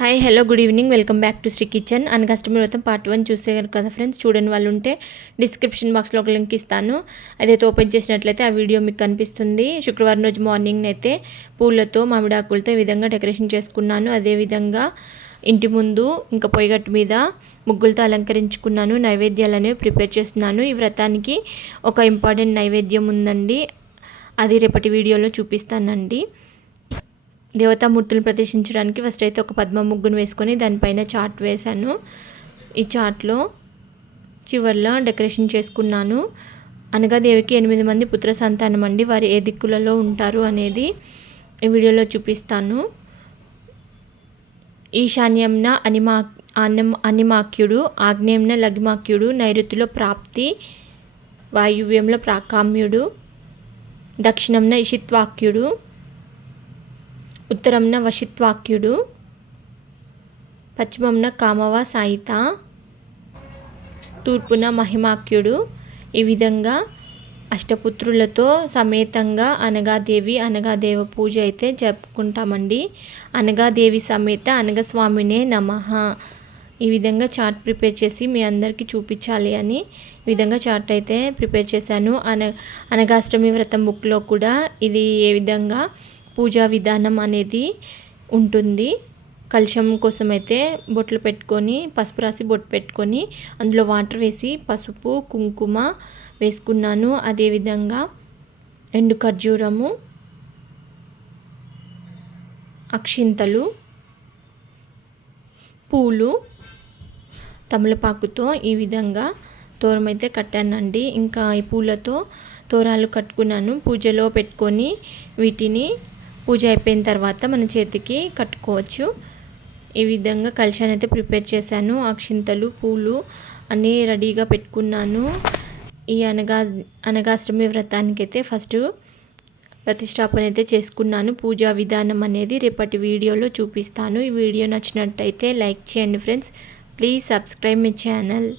Hi hello good evening welcome back to Sri kitchen and customer మొత్తం part one చూసేవారు కదా friends చూడని వాళ్ళు ఉంటే డిస్క్రిప్షన్ బాక్స్లో ఒక లింక్ ఇస్తాను. అదైతే ఓపెన్ చేసినట్లయితే ఆ వీడియో మీకు కనిపిస్తుంది. శుక్రవారం రోజు మార్నింగ్ అయితే పూలతో మామిడాకులతో ఈ విధంగా డెకరేషన్ చేసుకున్నాను. అదేవిధంగా ఇంటి ముందు ఇంకా పొయ్యిగట్టు మీద ముగ్గులతో అలంకరించుకున్నాను. నైవేద్యాలు అనేవి ప్రిపేర్ చేస్తున్నాను. ఈ వ్రతానికి ఒక ఇంపార్టెంట్ నైవేద్యం ఉందండి. అది రేపటి వీడియోలో చూపిస్తానండి. దేవతామూర్తులను ప్రదర్శించడానికి ఫస్ట్ అయితే ఒక పద్మ ముగ్గును వేసుకొని దానిపైన చాట్ వేశాను. ఈ చాట్లో చివర్లో డెకరేషన్ చేసుకున్నాను. అనగా దేవికి ఎనిమిది మంది పుత్ర సంతానం అండి. వారు ఏ దిక్కులలో ఉంటారు అనేది ఈ వీడియోలో చూపిస్తాను. ఈశాన్యంన అనిమా అనిమాక్యుడు ఆగ్నేయంన లగ్మాక్యుడు నైరుతిలో ప్రాప్తి వాయువ్యంలో ప్రాకామ్యుడు దక్షిణంన ఇషిత్వాక్యుడు ఉత్తరంన వశిత్వాక్యుడు పశ్చిమంన కామవ సాయిత తూర్పున మహిమాక్యుడు. ఈ విధంగా అష్టపుత్రులతో సమేతంగా అనగాదేవి అనగాదేవ పూజ అయితే జరుపుకుంటామండి. అనగాదేవి సమేత అనగస్వామినే నమ. ఈ విధంగా చార్ట్ ప్రిపేర్ చేసి మీ అందరికీ చూపించాలి అని ఈ విధంగా చార్ట్ అయితే ప్రిపేర్ చేశాను. అన అనగాష్టమి వ్రతం బుక్లో కూడా ఇది ఏ విధంగా పూజా విధానం అనేది ఉంటుంది. కలుషం కోసం అయితే బొట్లు పెట్టుకొని పసుపు రాసి బొట్టు పెట్టుకొని అందులో వాటర్ వేసి పసుపు కుంకుమ వేసుకున్నాను. అదేవిధంగా ఎండు ఖర్జూరము అక్షింతలు పూలు తమలపాకుతో ఈ విధంగా తోరం అయితే కట్టానండి. ఇంకా ఈ పూలతో తోరాలు కట్టుకున్నాను. పూజలో పెట్టుకొని వీటిని పూజ అయిపోయిన తర్వాత మన చేతికి కట్టుకోవచ్చు. ఈ విధంగా కలశాన్ని అయితే ప్రిపేర్ చేశాను. అక్షింతలు పూలు అన్నీ రెడీగా పెట్టుకున్నాను. ఈ అనగా అనగాష్టమి వ్రతానికి అయితే ఫస్ట్ ప్రతిష్టాపన అయితే చేసుకున్నాను. పూజా విధానం అనేది రేపటి వీడియోలో చూపిస్తాను. ఈ వీడియో నచ్చినట్టయితే లైక్ చేయండి friends. Please subscribe my channel.